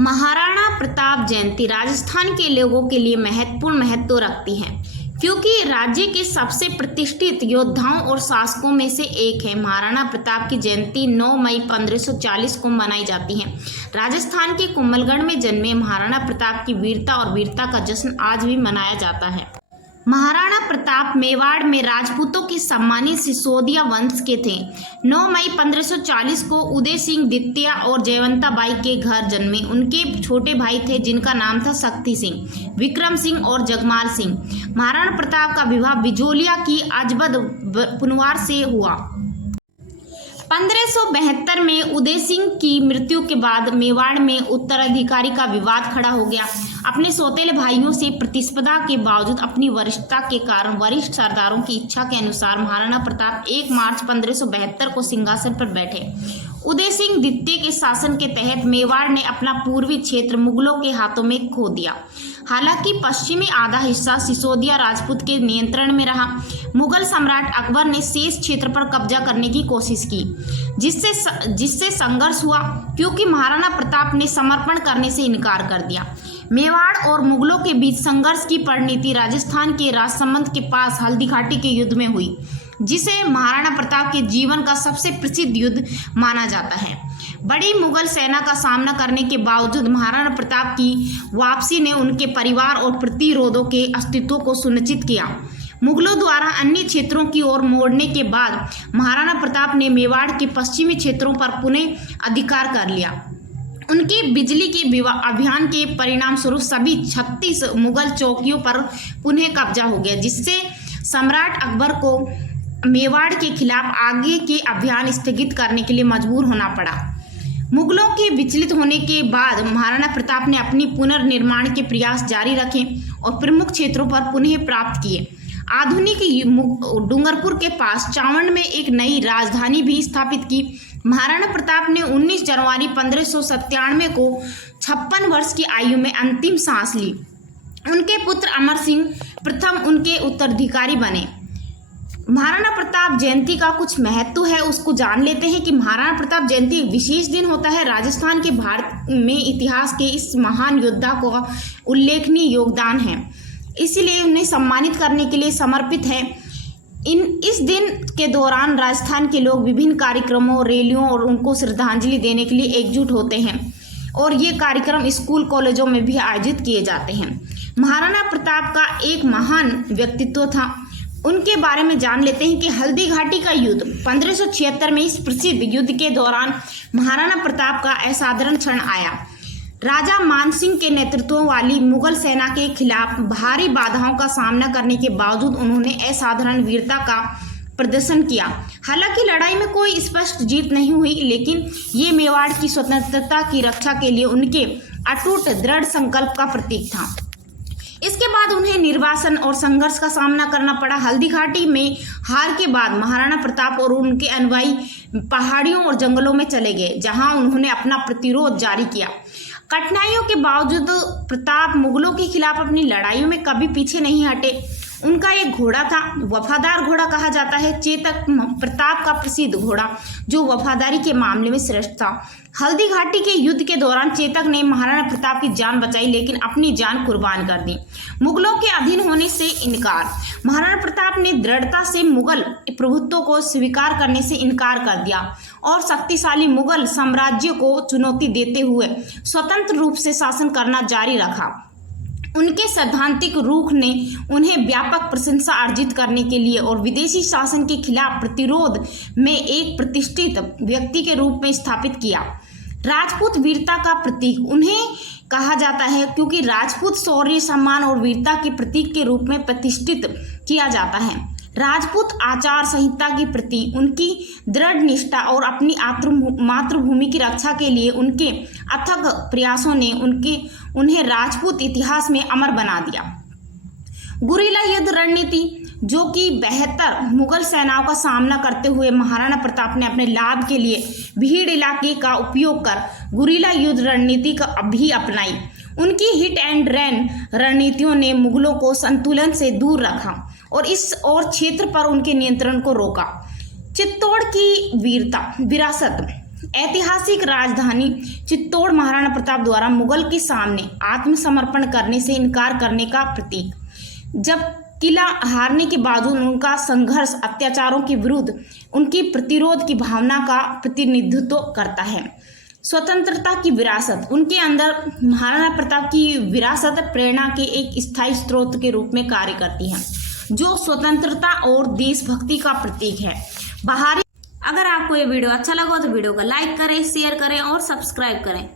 महाराणा प्रताप जयंती राजस्थान के लोगों के लिए महत्वपूर्ण महत्व रखती है क्योंकि राज्य के सबसे प्रतिष्ठित योद्धाओं और शासकों में से एक है। महाराणा प्रताप की जयंती 9 मई 1540 को मनाई जाती है। राजस्थान के कुंभलगढ़ में जन्मे महाराणा प्रताप की वीरता और वीरता का जश्न आज भी मनाया जाता है। महाराणा प्रताप मेवाड़ में राजपूतों के सम्मानित सिसोदिया वंश के थे। 9 मई 1540 को उदय सिंह द्वितीय और जयवंता बाई के घर जन्मे। उनके छोटे भाई थे जिनका नाम था शक्ति सिंह, विक्रम सिंह और जगमाल सिंह। महाराणा प्रताप का विवाह बिजोलिया की अजबद पुनवार से हुआ। 1572 में उदय सिंह की मृत्यु के बाद मेवाड़ में उत्तराधिकारी का विवाद खड़ा हो गया। अपने सौतेले भाइयों से प्रतिस्पर्धा के बावजूद अपनी वरिष्ठता के कारण वरिष्ठ सरदारों की इच्छा के अनुसार महाराणा प्रताप 1 मार्च 1572 को सिंहासन पर बैठे। उदय सिंह द्वितीय के शासन के तहत मेवाड़ ने अपना पूर्वी क्षेत्र मुगलों के हाथों में खो दिया। हालांकि पश्चिमी आधा हिस्सा सिसोदिया राजपूत के नियंत्रण में रहा। मुगल सम्राट अकबर ने शेष क्षेत्र पर कब्जा करने की कोशिश की, जिससे संघर्ष हुआ क्योंकि महाराणा प्रताप ने समर्पण करने से इनकार कर दिया। मेवाड़ और मुगलों के बीच संघर्ष की परिणति राजस्थान के राजसमंद के पास हल्दी घाटी के युद्ध में हुई, जिसे महाराणा प्रताप के जीवन का सबसे प्रसिद्ध युद्ध माना जाता है। बड़ी मुगल सेना का सामना करने के बावजूद महाराणा प्रताप की वापसी ने उनके परिवार और प्रतिरोधों के अस्तित्व को सुनिश्चित किया। मुगलों द्वारा अन्य क्षेत्रों की ओर मोड़ने के बाद महाराणा प्रताप ने मेवाड़ के पश्चिमी क्षेत्रों पर पुनः अधिकार कर लिया। उनके बिजली के अभियान के परिणाम स्वरूप सभी 36 मुगल चौकियों पर पुनः कब्जा हो गया, जिससे सम्राट अकबर को मेवाड़ के खिलाफ आगे के अभियान स्थगित करने के लिए मजबूर होना पड़ा। मुगलों के विचलित होने के बाद महाराणा प्रताप ने अपनी पुनर्निर्माण के प्रयास जारी रखे और प्रमुख क्षेत्रों पर पुनः प्राप्त किए। आधुनिक डूंगरपुर के पास चावंड में एक नई राजधानी भी स्थापित की। महाराणा प्रताप ने 19 जनवरी 1597 को 56 वर्ष की आयु में अंतिम सांस ली। उनके पुत्र अमर सिंह प्रथम उनके उत्तराधिकारी बने। महाराणा प्रताप जयंती का कुछ महत्व है, उसको जान लेते हैं कि महाराणा प्रताप जयंती एक विशेष दिन होता है। राजस्थान के भारत में इतिहास के इस महान योद्धा को उल्लेखनीय योगदान है, इसीलिए उन्हें सम्मानित करने के लिए समर्पित है। इस दिन के दौरान राजस्थान के लोग विभिन्न कार्यक्रमों, रैलियों और उनको श्रद्धांजलि देने के लिए एकजुट होते हैं और ये कार्यक्रम स्कूल कॉलेजों में भी आयोजित किए जाते हैं। महाराणा प्रताप का एक महान व्यक्तित्व था, उनके बारे में जान लेते हैं कि हल्दी घाटी का युद्ध 1576 में इस प्रसिद्ध युद्ध के दौरान महाराणा प्रताप का असाधारण क्षण आया। राजा मानसिंह के नेतृत्व वाली मुगल सेना के खिलाफ भारी बाधाओं का सामना करने के बावजूद उन्होंने असाधारण वीरता का प्रदर्शन किया। हालांकि लड़ाई में कोई स्पष्ट जीत नहीं हुई, लेकिन ये मेवाड़ की स्वतंत्रता की रक्षा के लिए उनके अटूट दृढ़ संकल्प का प्रतीक था। इसके बाद उन्हें निर्वासन और संघर्ष का सामना करना पड़ा। हल्दी घाटी में हार के बाद महाराणा प्रताप और उनके अनुयायी पहाड़ियों और जंगलों में चले गए, जहां उन्होंने अपना प्रतिरोध जारी किया। कठिनाइयों के बावजूद प्रताप मुगलों के खिलाफ अपनी लड़ाइयों में कभी पीछे नहीं हटे। उनका एक घोड़ा था, वफादार घोड़ा कहा जाता है, चेतक प्रताप का प्रसिद्ध घोड़ा, जो वफादारी के मामले में श्रेष्ठ था। हल्दी घाटी के युद्ध के दौरान चेतक ने महाराणा प्रताप की जान बचाई, लेकिन अपनी जान कुर्बान कर दी। मुगलों के अधीन होने से इनकार। महाराणा प्रताप ने दृढ़ता से मुगल प्रभुत्व को स्वीकार करने से इनकार कर दिया और शक्तिशाली मुगल साम्राज्य को चुनौती देते हुए स्वतंत्र रूप से शासन करना जारी रखा। उनके सैद्धांतिक रूख ने उन्हें व्यापक प्रशंसा अर्जित करने के लिए और विदेशी शासन के खिलाफ प्रतिरोध में एक प्रतिष्ठित व्यक्ति के रूप में स्थापित किया। राजपूत वीरता का प्रतीक उन्हें कहा जाता है क्योंकि राजपूत शौर्य, सम्मान और वीरता के प्रतीक के रूप में प्रतिष्ठित किया जाता है। राजपूत आचार संहिता के प्रति उनकी दृढ़ निष्ठा और अपनी मातृभूमि की रक्षा के लिए उनके अथक प्रयासों ने उन्हें राजपूत इतिहास में अमर बना दिया। गुरिल्ला युद्ध रणनीति, जो कि बेहतर मुगल सेनाओं का सामना करते हुए महाराणा प्रताप ने अपने लाभ के लिए भीड़ इलाके का उपयोग कर गुरिल्ला युद्ध रणनीति का भी अपनाई। उनकी हिट एंड रन रणनीतियों ने मुगलों को संतुलन से दूर रखा और इस और क्षेत्र पर उनके नियंत्रण को रोका। चित्तौड़ की वीरता विरासत, ऐतिहासिक राजधानी चित्तौड़ महाराणा प्रताप द्वारा मुगल के सामने आत्मसमर्पण करने से इनकार करने का प्रतीक। जब किला हारने के बावजूद उनका संघर्ष अत्याचारों के विरुद्ध उनकी प्रतिरोध की भावना का प्रतिनिधित्व करता है। स्वतंत्रता की विरासत, उनके अंदर महाराणा प्रताप की विरासत प्रेरणा के एक स्थायी स्रोत के रूप में कार्य करती है, जो स्वतंत्रता और देशभक्ति का प्रतीक है। बाहरी अगर आपको ये वीडियो अच्छा लगा तो वीडियो को लाइक करें, शेयर करें और सब्सक्राइब करें।